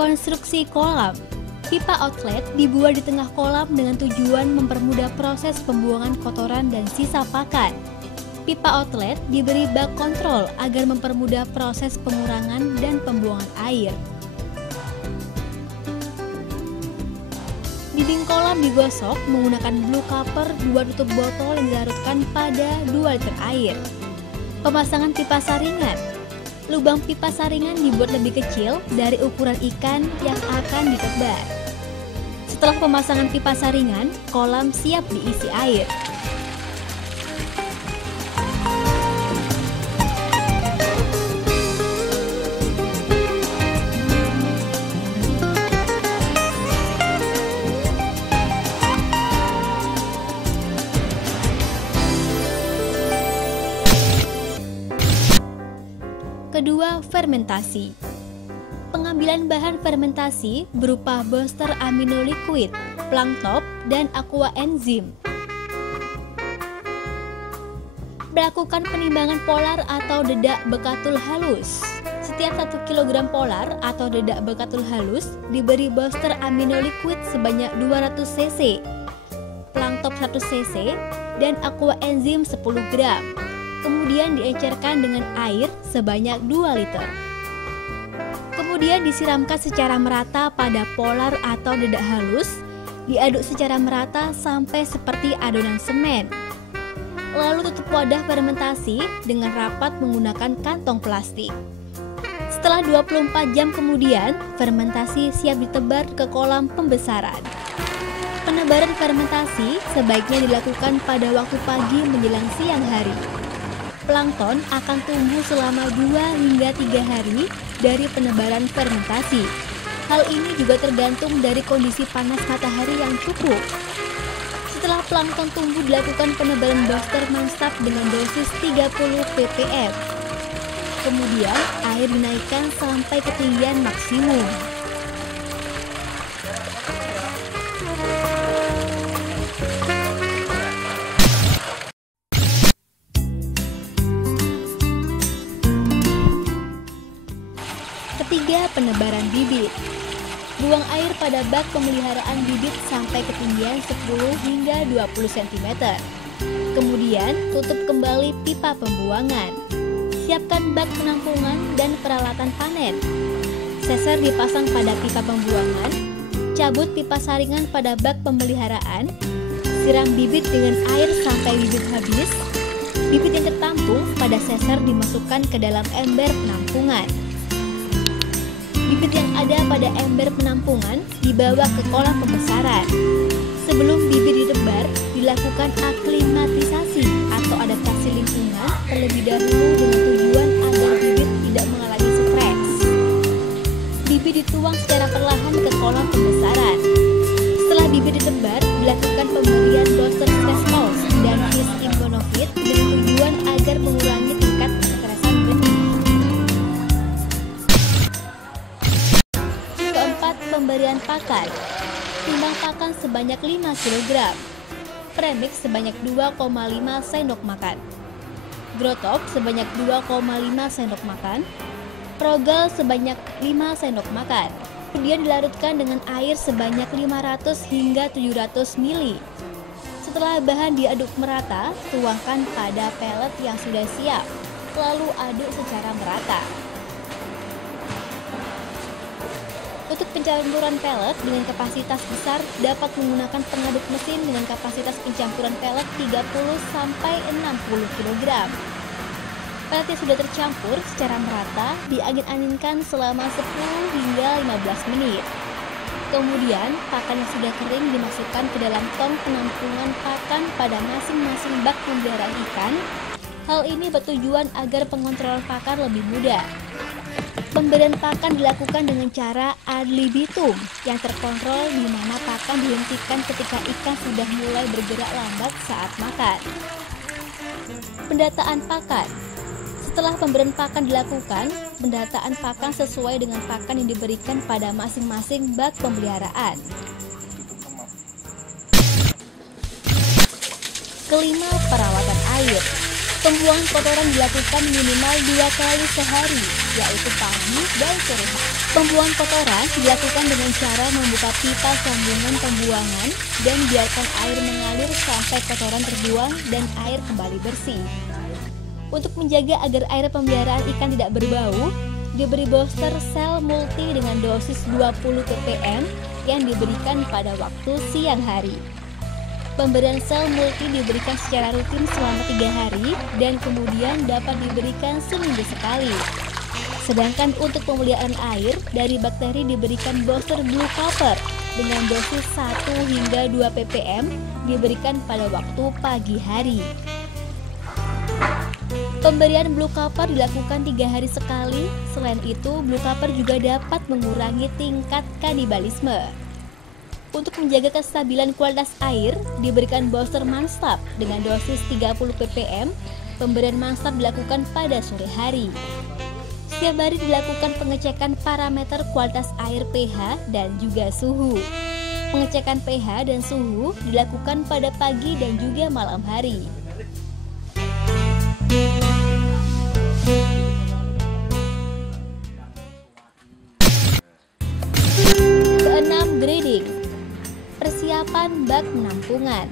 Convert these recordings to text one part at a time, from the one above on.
Konstruksi kolam. Pipa outlet dibuat di tengah kolam dengan tujuan mempermudah proses pembuangan kotoran dan sisa pakan. Pipa outlet diberi bak kontrol agar mempermudah proses pengurangan dan pembuangan air. Dinding kolam digosok menggunakan blue copper 2 tutup botol yang dilarutkan pada 2 liter air. Pemasangan pipa saringan. Lubang pipa saringan dibuat lebih kecil dari ukuran ikan yang akan ditebar. Setelah pemasangan pipa saringan, kolam siap diisi air. Kedua, fermentasi. Pengambilan bahan fermentasi berupa booster amino liquid, planktop, dan aqua enzim. Melakukan penimbangan polar atau dedak bekatul halus. Setiap 1 kg polar atau dedak bekatul halus diberi booster amino liquid sebanyak 200 cc, planktop 100 cc, dan aqua enzim 10 gram. Kemudian diencerkan dengan air sebanyak 2 liter. Kemudian disiramkan secara merata pada polar atau dedak halus, diaduk secara merata sampai seperti adonan semen. Lalu tutup wadah fermentasi dengan rapat menggunakan kantong plastik. Setelah 24 jam kemudian, fermentasi siap ditebar ke kolam pembesaran. Penebaran fermentasi sebaiknya dilakukan pada waktu pagi menjelang siang hari. Plankton akan tumbuh selama 2 hingga 3 hari dari penebaran fermentasi. Hal ini juga tergantung dari kondisi panas matahari yang cukup. Setelah plankton tumbuh dilakukan penebaran booster non-stop dengan dosis 30 ppm. Kemudian air dinaikkan sampai ketinggian maksimum. Ketiga, penebaran bibit. Buang air pada bak pemeliharaan bibit sampai ketinggian 10 hingga 20 cm. Kemudian, tutup kembali pipa pembuangan. Siapkan bak penampungan dan peralatan panen. Seser dipasang pada pipa pembuangan. Cabut pipa saringan pada bak pemeliharaan. Siram bibit dengan air sampai bibit habis. Bibit yang tertampung pada seser dimasukkan ke dalam ember penampungan. Bibit yang ada pada ember penampungan dibawa ke kolam pembesaran. Sebelum bibit ditebar, dilakukan aklimatisasi atau adaptasi lingkungan terlebih dahulu dengan tujuan agar bibit tidak mengalami stres. Bibit dituang secara perlahan ke kolam pembesaran. Setelah bibit ditebar, dilakukan pemberian doser stress pulse dan yeast immunofit dengan tujuan agar mengurangi tingkat kekerasan benih. Pemberian pakan. Timbang pakan sebanyak 5 kg. Premix sebanyak 2,5 sendok makan. Growtop sebanyak 2,5 sendok makan. Progel sebanyak 5 sendok makan. Kemudian dilarutkan dengan air sebanyak 500 hingga 700 ml. Setelah bahan diaduk merata, tuangkan pada pelet yang sudah siap. Lalu aduk secara merata. Untuk pencampuran pelet dengan kapasitas besar dapat menggunakan pengaduk mesin dengan kapasitas pencampuran pelet 30-60 kg. Pelet yang sudah tercampur secara merata diangin-anginkan selama 10 hingga 15 menit. Kemudian, pakan yang sudah kering dimasukkan ke dalam tong penampungan pakan pada masing-masing bak pemeliharaan ikan. Hal ini bertujuan agar pengontrolan pakan lebih mudah. Pemberian pakan dilakukan dengan cara ad libitum yang terkontrol di mana pakan dihentikan ketika ikan sudah mulai bergerak lambat saat makan. Pendataan pakan. Setelah pemberian pakan dilakukan, pendataan pakan sesuai dengan pakan yang diberikan pada masing-masing bak pemeliharaan. Kelima, perawatan air. Pembuangan kotoran dilakukan minimal 2 kali sehari, yaitu pagi dan sore hari. Pembuangan kotoran dilakukan dengan cara membuka pipa sambungan pembuangan dan biarkan air mengalir sampai kotoran terbuang dan air kembali bersih. Untuk menjaga agar air pemeliharaan ikan tidak berbau, diberi booster sel multi dengan dosis 20 ppm yang diberikan pada waktu siang hari. Pemberian sel multi diberikan secara rutin selama 3 hari dan kemudian dapat diberikan seminggu sekali. Sedangkan untuk pemeliharaan air dari bakteri diberikan booster blue copper dengan dosis 1 hingga 2 ppm diberikan pada waktu pagi hari. Pemberian blue copper dilakukan 3 hari sekali. Selain itu, blue copper juga dapat mengurangi tingkat kanibalisme. Untuk menjaga kestabilan kualitas air, diberikan booster Manstab dengan dosis 30 ppm. Pemberian Manstab dilakukan pada sore hari. Setiap hari dilakukan pengecekan parameter kualitas air pH dan juga suhu. Pengecekan pH dan suhu dilakukan pada pagi dan juga malam hari. Keenam, grading. Persiapan bak penampungan.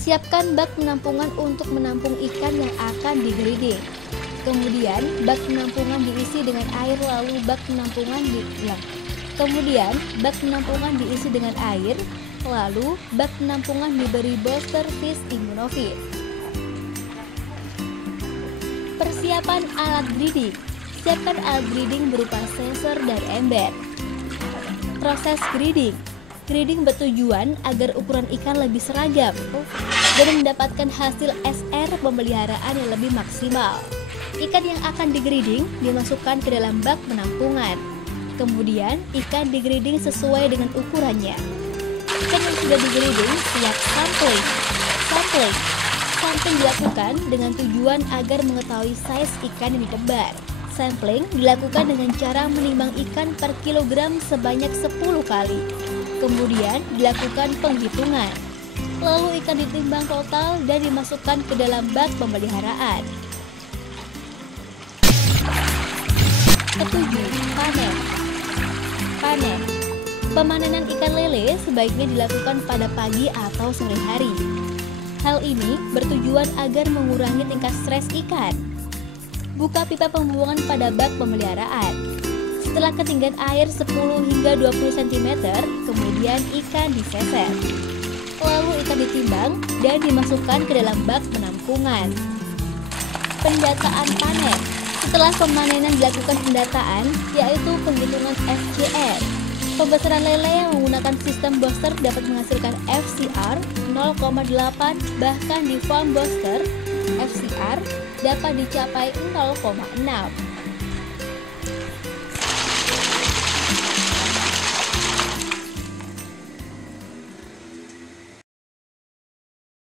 Siapkan bak penampungan untuk menampung ikan yang akan digrading. Kemudian bak penampungan diisi dengan air lalu bak penampungan diisi dengan air lalu bak penampungan diberi booster fish immunofit. Persiapan alat grading. Siapkan alat grading berupa sensor dan ember. Proses grading. Grading bertujuan agar ukuran ikan lebih seragam dan mendapatkan hasil SR pemeliharaan yang lebih maksimal. Ikan yang akan digrading dimasukkan ke dalam bak penampungan. Kemudian ikan digrading sesuai dengan ukurannya. Ikan yang sudah digrading siap sampling. Sampling dilakukan dengan tujuan agar mengetahui size ikan yang ditebar. Sampling dilakukan dengan cara menimbang ikan per kilogram sebanyak 10 kali. Kemudian dilakukan penghitungan. Lalu ikan ditimbang total dan dimasukkan ke dalam bak pemeliharaan. Ketujuh, panen. Pemanenan ikan lele sebaiknya dilakukan pada pagi atau sore hari. Hal ini bertujuan agar mengurangi tingkat stres ikan. Buka pipa pembuangan pada bak pemeliharaan. Setelah ketinggian air 10 hingga 20 cm, kemudian ikan diseset. Lalu ikan ditimbang dan dimasukkan ke dalam bak penampungan. Pendataan panen. Setelah pemanenan dilakukan pendataan, yaitu penghitungan FCR. Pembesaran lele yang menggunakan sistem booster dapat menghasilkan FCR 0,8, bahkan di farm booster FCR dapat dicapai 0,6.